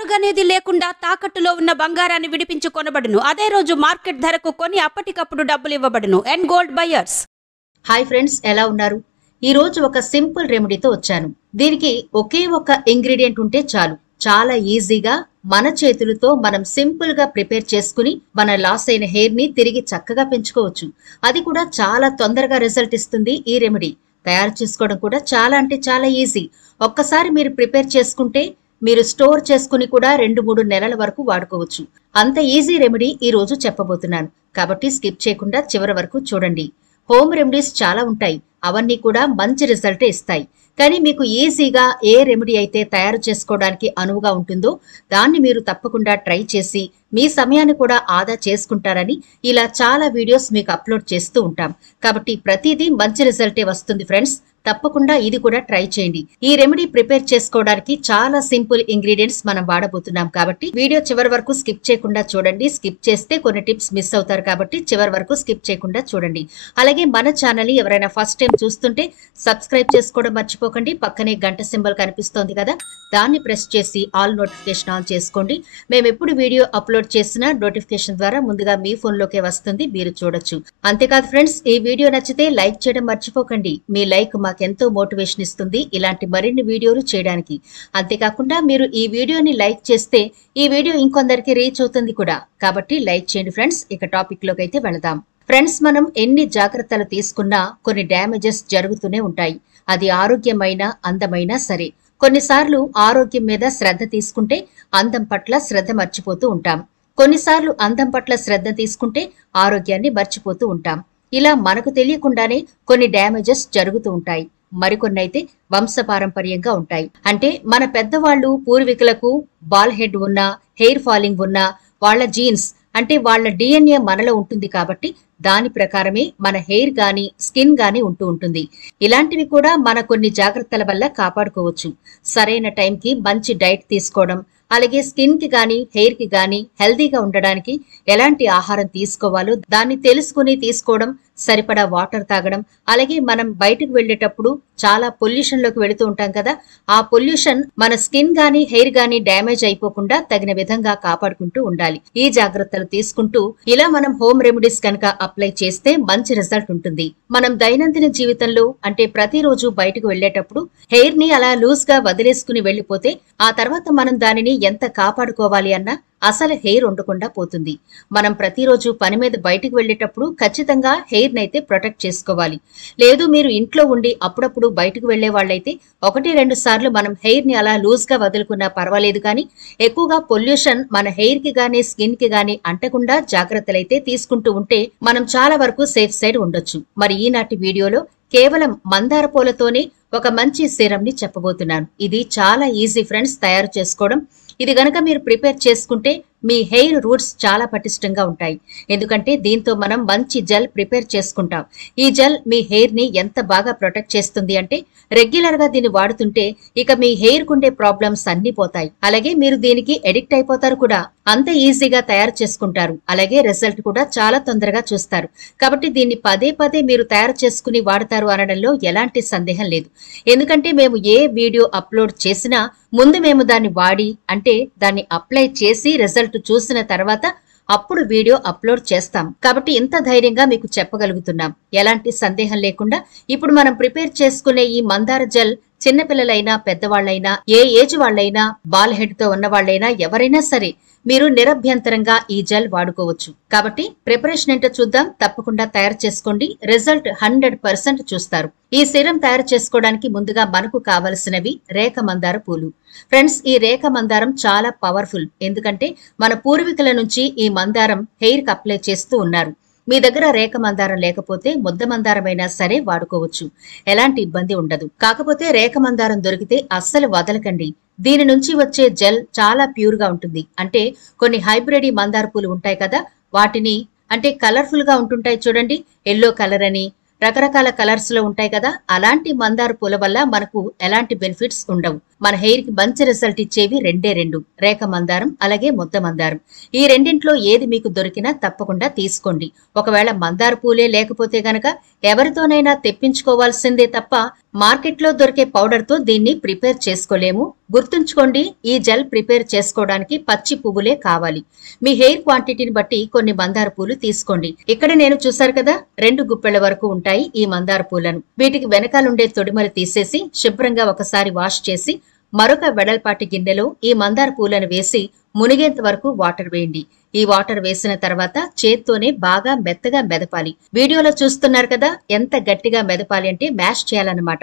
తరుగనేది లేకుండా తాకట్టులో ఉన్న బంగారాన్ని విడిపించి కొనబడును. అదే రోజు మార్కెట్ ధరకు కొని అప్పటికప్పుడు డబ్బులు ఇవ్వబడును. And gold buyers. Hi friends, ఎలా ఉన్నారు? ఈ రోజు ఒక సింపుల్ రెమెడీతో వచ్చాను. దీనికి ఒకే ఒక ఇంగ్రీడియంట్ ఉంటే చాలు. చాలా ఈజీగా మన చేతులతో మనం సింపుల్ గా ప్రిపేర్ చేసుకుని మన లాస్ అయిన హెయిర్ ని తిరిగి చక్కగా పెంచుకోవచ్చు. అది కూడా చాలా తొందరగా రిజల్ట్ ఇస్తుంది ఈ రెమెడీ. తయారు చేసుకోవడం కూడా చాలా అంటే చాలా ఈజీ. ఒక్కసారి మీరు ప్రిపేర్ చేసుకుంటే మీరు స్టోర్ చేసుకుని కూడా 2-3 నెలల వరకు వాడుకోవచ్చు. అంత ఈజీ రెమెడీ ఈ రోజు చెప్పబోతున్నాను. కాబట్టి స్కిప్ చేయకుండా చివరి వరకు చూడండి. హోమ్ రెమెడీస్ చాలా ఉంటాయి, అవన్నీ కూడా మంచి రిజల్టే ఇస్తాయి. కానీ మీకు ఈజీగా ఏ రెమెడీ అయితే తయారు చేసుకోవడానికి అనువుగా ఉంటుందో దాన్ని మీరు తప్పకుండా ట్రై చేసి మీ సమయాన్ని కూడా ఆదా చేసుకుంటారని ఇలా చాలా వీడియోస్ మీకు అప్లోడ్ చేస్తూ ఉంటాం. కాబట్టి ప్రతిదీ మంచి రిజల్టే వస్తుంది ఫ్రెండ్స్. తప్పకుండా ఇది కూడా ట్రై చేయండి. ఈ రెమెడీ ప్రిపేర్ చేసుకోవడానికి చాలా సింపుల్ ఇంగ్రీడియంట్స్ మనం వాడబోతున్నాం. కాబట్టి వీడియో చివరి వరకు స్కిప్ చేయకుండా చూడండి. స్కిప్ చేస్తే కొన్ని టిప్స్ మిస్ అవుతారు, కాబట్టి చివరి వరకు స్కిప్ చేయకుండా చూడండి. అలాగే మన ఛానల్ ని ఎవరైనా ఫస్ట్ టైం చూస్తుంటే సబ్స్క్రైబ్ చేసుకోవడం మర్చిపోకండి. పక్కనే గంట సింబల్ కనిపిస్తోంది కదా, దాన్ని ప్రెస్ చేసి ఆల్ నోటిఫికేషన్ ఆన్ చేసుకోండి. మేము ఎప్పుడు వీడియో అప్లోడ్ చేసినా నోటిఫికేషన్ ద్వారా ముందుగా మీ ఫోన్ లోకే వస్తుంది, మీరు చూడొచ్చు. అంతేకాదు ఫ్రెండ్స్, ఈ వీడియో నచ్చితే లైక్ చేయడం మర్చిపోకండి. మీ లైక్ మాకెంతో మోటివేషన్ ఇస్తుంది ఇలాంటి మరిన్ని వీడియోలు చేయడానికి. అంతేకాకుండా మీరు ఈ వీడియోని లైక్ చేస్తే ఈ వీడియో ఇంకొందరికి రీచ్ అవుతుంది కూడా. కాబట్టి లైక్ చేయండి ఫ్రెండ్స్. ఇక టాపిక్ లోకి అయితే వెళదాం. ఫ్రెండ్స్, మనం ఎన్ని జాగ్రత్తలు తీసుకున్నా కొన్ని డ్యామేజెస్ జరుగుతూనే ఉంటాయి. అది ఆరోగ్యమైన అందమైనా సరే. కొన్నిసార్లు ఆరోగ్యం మీద శ్రద్ధ తీసుకుంటే అందం పట్ల శ్రద్ధ మర్చిపోతూ ఉంటాం. కొన్నిసార్లు అందం పట్ల శ్రద్ధ తీసుకుంటే ఆరోగ్యాన్ని మర్చిపోతూ ఉంటాం. ఇలా మనకు తెలియకుండానే కొన్ని డ్యామేజెస్ జరుగుతూ ఉంటాయి. మరికొన్ని అయితే వంశపారంపర్యంగా ఉంటాయి. అంటే మన పెద్దవాళ్ళు పూర్వీకులకు బాల్ హెడ్ ఉన్నా, హెయిర్ ఫాలింగ్ ఉన్నా వాళ్ళ జీన్స్ అంటే వాళ్ళ డిఎన్ఏ మనలో ఉంటుంది. కాబట్టి దాని ప్రకారమే మన హెయిర్ గాని స్కిన్ గాని ఉంటూ ఉంటుంది. ఇలాంటివి కూడా మన కొన్ని జాగ్రత్తల వల్ల కాపాడుకోవచ్చు. సరైన టైంకి మంచి డైట్ తీసుకోవడం, అలాగే స్కిన్ కి గాని హెయిర్ కి గాని హెల్దీగా ఉండడానికి ఎలాంటి ఆహారం తీసుకోవాలో దాన్ని తెలుసుకుని తీసుకోవడం, సరిపడా వాటర్ తాగడం, అలాగే మనం బయటకు వెళ్లేటప్పుడు చాలా పొల్యూషన్ లోకి వెళుతూ ఉంటాం కదా, ఆ పొల్యూషన్ మన స్కిన్ గాని హెయిర్ గాని డ్యామేజ్ అయిపోకుండా తగిన విధంగా కాపాడుకుంటూ ఉండాలి. ఈ జాగ్రత్తలు తీసుకుంటూ ఇలా మనం హోమ్ రెమెడీస్ కనుక అప్లై చేస్తే మంచి రిజల్ట్ ఉంటుంది. మనం దైనందిన జీవితంలో అంటే ప్రతిరోజు బయటకు వెళ్లేటప్పుడు హెయిర్ ని అలా లూజ్ గా వదిలేసుకుని వెళ్లిపోతే ఆ తర్వాత మనం దానిని ఎంత కాపాడుకోవాలి అన్నా అసలు హెయిర్ ఉండకుండా పోతుంది. మనం ప్రతిరోజు పని మీద బయటకు వెళ్లేటప్పుడు ఖచ్చితంగా హెయిర్ నైతే ప్రొటెక్ట్ చేసుకోవాలి. లేదు మీరు ఇంట్లో ఉండి అప్పుడప్పుడు బయటకు వెళ్లే వాళ్ళైతే 1-2 సార్లు మనం హెయిర్ ని అలా లూజ్ గా వదులుకున్నా పర్వాలేదు. కానీ ఎక్కువగా పొల్యూషన్ మన హెయిర్ కి గానీ స్కిన్ కి గానీ అంటకుండా జాగ్రత్తలైతే తీసుకుంటూ ఉంటే మనం చాలా వరకు సేఫ్ సైడ్ ఉండొచ్చు. మరి ఈనాటి వీడియోలో కేవలం మందార పూలతోనే ఒక మంచి సిరం ని చెప్పబోతున్నాను. ఇది చాలా ఈజీ ఫ్రెండ్స్ తయారు చేసుకోవడం. ఇది గనక మీరు ప్రిపేర్ చేసుకుంటే మీ హెయిర్ రూట్స్ చాలా పటిష్టంగా ఉంటాయి. ఎందుకంటే దీంతో మనం మంచి జెల్ ప్రిపేర్ చేసుకుంటాం. ఈ జెల్ మీ హెయిర్ ని ఎంత బాగా ప్రొటెక్ట్ చేస్తుంది అంటే రెగ్యులర్ గా దీన్ని వాడుతుంటే ఇక మీ హెయిర్ కుండే ప్రాబ్లమ్స్ అన్ని పోతాయి. అలాగే మీరు దీనికి ఎడిక్ట్ అయిపోతారు కూడా. అంత ఈజీగా తయారు చేసుకుంటారు. అలాగే రిజల్ట్ కూడా చాలా తొందరగా చూస్తారు. కాబట్టి దీన్ని పదే పదే మీరు తయారు చేసుకుని వాడతారు అనడంలో ఎలాంటి సందేహం లేదు. ఎందుకంటే మేము ఏ వీడియో అప్లోడ్ చేసినా ముందు మేము దాన్ని వాడి అంటే దాన్ని అప్లై చేసి రిజల్ట్ చూసిన తర్వాత అప్పుడు వీడియో అప్లోడ్ చేస్తాం. కాబట్టి ఇంత ధైర్యంగా మీకు చెప్పగలుగుతున్నాం, ఎలాంటి సందేహం లేకుండా. ఇప్పుడు మనం ప్రిపేర్ చేసుకునే ఈ మందార జెల్ చిన్నపిల్లలైనా పెద్దవాళ్లైనా ఏ ఏజ్ వాళ్లైనా బాల్ హెడ్ తో ఉన్న వాళ్లైనా ఎవరైనా సరే మీరు నిరభ్యంతరంగా ఈ జెల్ వాడుకోవచ్చు. కాబట్టి ప్రిపరేషన్ ఏంటో చూద్దాం. తప్పకుండా తయారు చేసుకోండి. రిజల్ట్ 100% చూస్తారు. ఈ సిరం తయారు చేసుకోవడానికి ముందుగా మనకు కావలసినవి రేఖ మందార పూలు. ఫ్రెండ్స్, ఈ రేఖ మందారం చాలా పవర్ఫుల్. ఎందుకంటే మన పూర్వీకుల నుంచి ఈ మందారం హెయిర్ కి అప్లై చేస్తూ ఉన్నారు. మీ దగ్గర రేఖ మందారం లేకపోతే ముద్ద మందారమైనా సరే వాడుకోవచ్చు. ఎలాంటి ఇబ్బంది ఉండదు. కాకపోతే రేఖ మందారం దొరికితే అస్సలు వదలకండి. దీని నుంచి వచ్చే జెల్ చాలా ప్యూర్ గా ఉంటుంది. అంటే కొన్ని హైబ్రిడ్ మందార పూలు ఉంటాయి కదా, వాటిని అంటే కలర్ఫుల్ గా ఉంటుంటాయి చూడండి, ఎల్లో కలర్ అని రకరకాల కలర్స్ లో ఉంటాయి కదా, అలాంటి మందార పూల వల్ల మనకు ఎలాంటి బెనిఫిట్స్ ఉండవు. మన హెయిర్ కి మంచి రిజల్ట్ ఇచ్చేవి రెండు, రేఖ మందారం అలాగే ముద్ద మందారం. ఈ రెండింట్లో ఏది మీకు దొరికినా తప్పకుండా తీసుకోండి. ఒకవేళ మందార పూలే లేకపోతే గనక ఎవరితోనైనా తెప్పించుకోవాల్సిందే తప్ప మార్కెట్లో దొరికే పౌడర్ తో దీన్ని ప్రిపేర్ చేసుకోలేము. గుర్తుంచుకోండి, ఈ జెల్ ప్రిపేర్ చేసుకోవడానికి పచ్చి పువ్వులే కావాలి. మీ హెయిర్ క్వాంటిటీని బట్టి కొన్ని మందార పూలు తీసుకోండి. ఇక్కడ నేను చూసారు కదా 2 గుప్పెళ్ల వరకు ఉంటాయి ఈ మందార పూలను. వీటికి వెనకాలుండే తొడిమలు తీసేసి శుభ్రంగా ఒకసారి వాష్ చేసి మరొక వెడల్పాటి గిన్నెలో ఈ మందార పూలను వేసి మునిగేంత వరకు వాటర్ వేయండి. ఈ వాటర్ వేసిన తర్వాత చేత్తోనే బాగా మెత్తగా మెదపాలి. వీడియోలో చూస్తున్నారు కదా ఎంత గట్టిగా మెదపాలి అంటే మ్యాష్ చేయాలన్నమాట.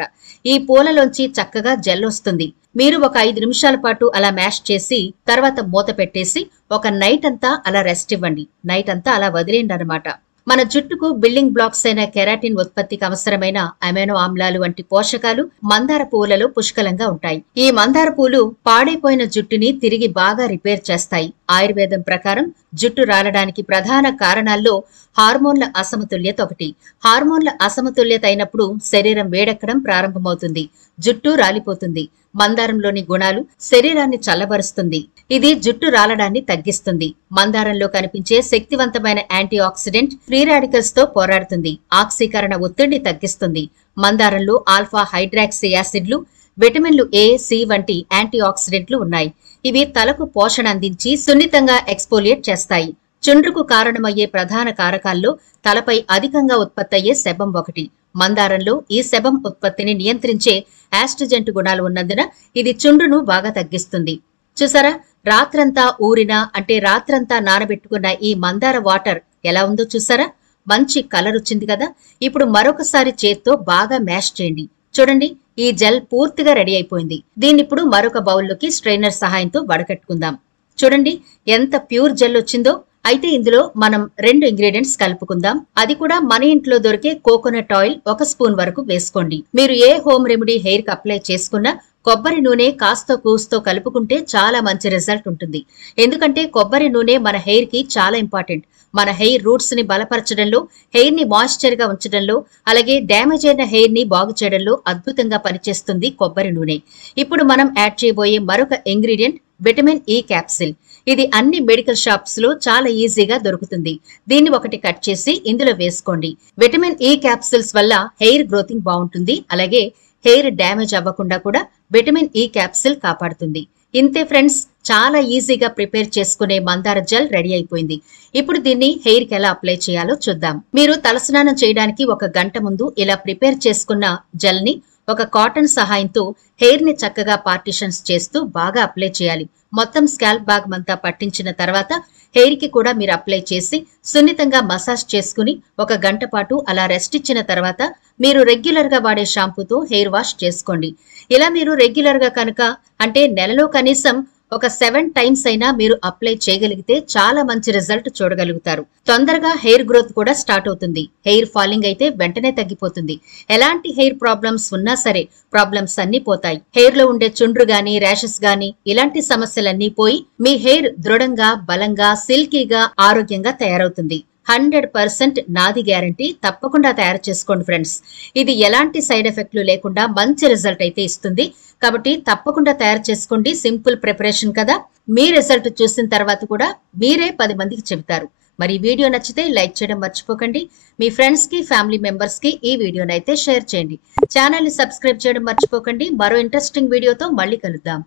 ఈ పూలలోంచి చక్కగా జెల్ వస్తుంది. మీరు ఒక 5 నిమిషాల పాటు అలా మ్యాష్ చేసి తర్వాత మూత పెట్టేసి ఒక నైట్ అంతా అలా రెస్ట్ ఇవ్వండి. నైట్ అంతా అలా వదిలేయండి అనమాట. మన జుట్టుకు బిల్డింగ్ బ్లాక్స్ అయిన కెరాటిన్ ఉత్పత్తికి అవసరమైన అమైనో ఆమ్లాలు వంటి పోషకాలు మందార పువ్వులలో పుష్కలంగా ఉంటాయి. ఈ మందార పూలు పాడైపోయిన జుట్టుని తిరిగి బాగా రిపేర్ చేస్తాయి. ఆయుర్వేదం ప్రకారం జుట్టు రాలడానికి ప్రధాన కారణాల్లో హార్మోన్ల అసమతుల్యత ఒకటి. హార్మోన్ల అసమతుల్యత అయినప్పుడు శరీరం వేడెక్కడం ప్రారంభమవుతుంది, జుట్టు రాలిపోతుంది. మందారంలోని గుణాలు శరీరాన్ని చల్లబరుస్తుంది. ఇది జుట్టు రాలడాన్ని తగ్గిస్తుంది. మందారంలో కనిపించే శక్తివంతమైన యాంటీ ఆక్సిడెంట్ ఫ్రీ రాడికల్స్ తో పోరాడుతుంది. ఆక్సీకరణ ఒత్తిడిని తగ్గిస్తుంది. మందారంలో ఆల్ఫా హైడ్రాక్సీ యాసిడ్లు, విటమిన్లు ఏ, సి వంటి యాంటీ ఆక్సిడెంట్లు ఉన్నాయి. ఇవి తలకు పోషణ అందించి సున్నితంగా ఎక్స్పోలియేట్ చేస్తాయి. చుండ్రుకు కారణమయ్యే ప్రధాన కారకాల్లో తలపై అధికంగా ఉత్పత్తయ్యే సెబం ఒకటి. మందారంలో ఈ సెబం ఉత్పత్తిని నియంత్రించే ఆస్ట్రిజెంట్ గుణాలు ఉన్నందున ఇది చుండ్రును బాగా తగ్గిస్తుంది. చూసారా, రాత్రంతా ఊరినా అంటే రాత్రంతా నానబెట్టుకున్న ఈ మందార వాటర్ ఎలా ఉందో చూసారా? మంచి కలర్ వచ్చింది కదా. ఇప్పుడు మరొకసారి చేత్తో బాగా మ్యాష్ చేయండి. చూడండి, ఈ జెల్ పూర్తిగా రెడీ అయిపోయింది. దీన్ని ఇప్పుడు మరొక బౌల్లోకి స్ట్రైనర్ సహాయంతో వడకట్టుకుందాం. చూడండి ఎంత ప్యూర్ జెల్ వచ్చిందో. అయితే ఇందులో మనం 2 ఇంగ్రీడియంట్స్ కలుపుకుందాం. అది కూడా మన ఇంట్లో దొరికే కోకోనట్ ఆయిల్ 1 స్పూన్ వరకు వేసుకోండి. మీరు ఏ హోమ్ రెమెడీ హెయిర్ కి అప్లై చేసుకున్నా కొబ్బరి నూనె కాస్త కూస్తో కలుపుకుంటే చాలా మంచి రిజల్ట్ ఉంటుంది. ఎందుకంటే కొబ్బరి నూనె మన హెయిర్ కి చాలా ఇంపార్టెంట్. మన హెయిర్ రూట్స్ ని బలపరచడంలో, హెయిర్ ని మాయిశ్చర్ గా ఉంచడంలో, అలాగే డ్యామేజ్ అయిన హెయిర్ ని బాగు చేయడంలో అద్భుతంగా పనిచేస్తుంది కొబ్బరి నూనె. ఇప్పుడు మనం యాడ్ చేయబోయే మరొక ఇంగ్రీడియంట్ విటమిన్ ఈ క్యాప్సిల్. ఇది అన్ని మెడికల్ షాప్స్ లో చాలా ఈజీగా దొరుకుతుంది. దీన్ని ఒకటి కట్ చేసి ఇందులో వేసుకోండి. విటమిన్ ఈ క్యాప్సిల్స్ వల్ల హెయిర్ గ్రోతింగ్ బాగుంటుంది. అలాగే హెయిర్ డ్యామేజ్ అవ్వకుండా కూడా విటమిన్ ఈ క్యాప్సిల్ కాపాడుతుంది. ఇంతే ఫ్రెండ్స్, చాలా ఈజీగా ప్రిపేర్ చేసుకునే మందార జెల్ రెడీ అయిపోయింది. ఇప్పుడు దీన్ని హెయిర్ కి ఎలా అప్లై చేయాలో చూద్దాం. మీరు తలస్నానం చేయడానికి 1 గంట ముందు ఇలా ప్రిపేర్ చేసుకున్న జెల్ ని ఒక కాటన్ సహాయంతో హెయిర్ ని చక్కగా పార్టిషన్స్ చేస్తూ బాగా అప్లై చేయాలి. మొత్తం స్కాల్ప్ భాగం అంతా పట్టించిన తర్వాత హెయిర్ కి కూడా మీరు అప్లై చేసి సున్నితంగా మసాజ్ చేసుకుని 1 గంట పాటు అలా రెస్ట్ ఇచ్చిన తర్వాత మీరు రెగ్యులర్ గా వాడే షాంపూతో హెయిర్ వాష్ చేసుకోండి. ఇలా మీరు రెగ్యులర్ గా కనుక అంటే నెలలో కనీసం ఒక 7 టైమ్స్ అయినా మీరు అప్లై చేయగలిగితే చాలా మంచి రిజల్ట్ చూడగలుగుతారు. తొందరగా హెయిర్ గ్రోత్ కూడా స్టార్ట్ అవుతుంది. హెయిర్ ఫాలింగ్ అయితే వెంటనే తగ్గిపోతుంది. ఎలాంటి హెయిర్ ప్రాబ్లమ్స్ ఉన్నా సరే ప్రాబ్లమ్స్ అన్ని పోతాయి. హెయిర్ లో ఉండే చుండ్రు గాని, ర్యాషెస్ గాని ఇలాంటి సమస్యలన్నీ పోయి మీ హెయిర్ దృఢంగా, బలంగా, సిల్కీగా, ఆరోగ్యంగా తయారవుతుంది. 100% నాది గ్యారంటీ. తప్పకుండా తయారు చేసుకోండి ఫ్రెండ్స్. ఇది ఎలాంటి సైడ్ ఎఫెక్ట్లు లేకుండా మంచి రిజల్ట్ అయితే ఇస్తుంది. కాబట్టి తప్పకుండా తయారు చేసుకోండి. సింపుల్ ప్రిపరేషన్ కదా. మీ రిజల్ట్ చూసిన తర్వాత కూడా మీరే 10 మందికి చెబుతారు. మరి ఈ వీడియో నచ్చితే లైక్ చేయడం మర్చిపోకండి. మీ ఫ్రెండ్స్ కి, ఫ్యామిలీ మెంబర్స్ కి ఈ వీడియోని అయితే షేర్ చేయండి. ఛానల్ ని సబ్స్క్రైబ్ చేయడం మర్చిపోకండి. మరో ఇంట్రెస్టింగ్ వీడియోతో మళ్ళీ కలుద్దాం.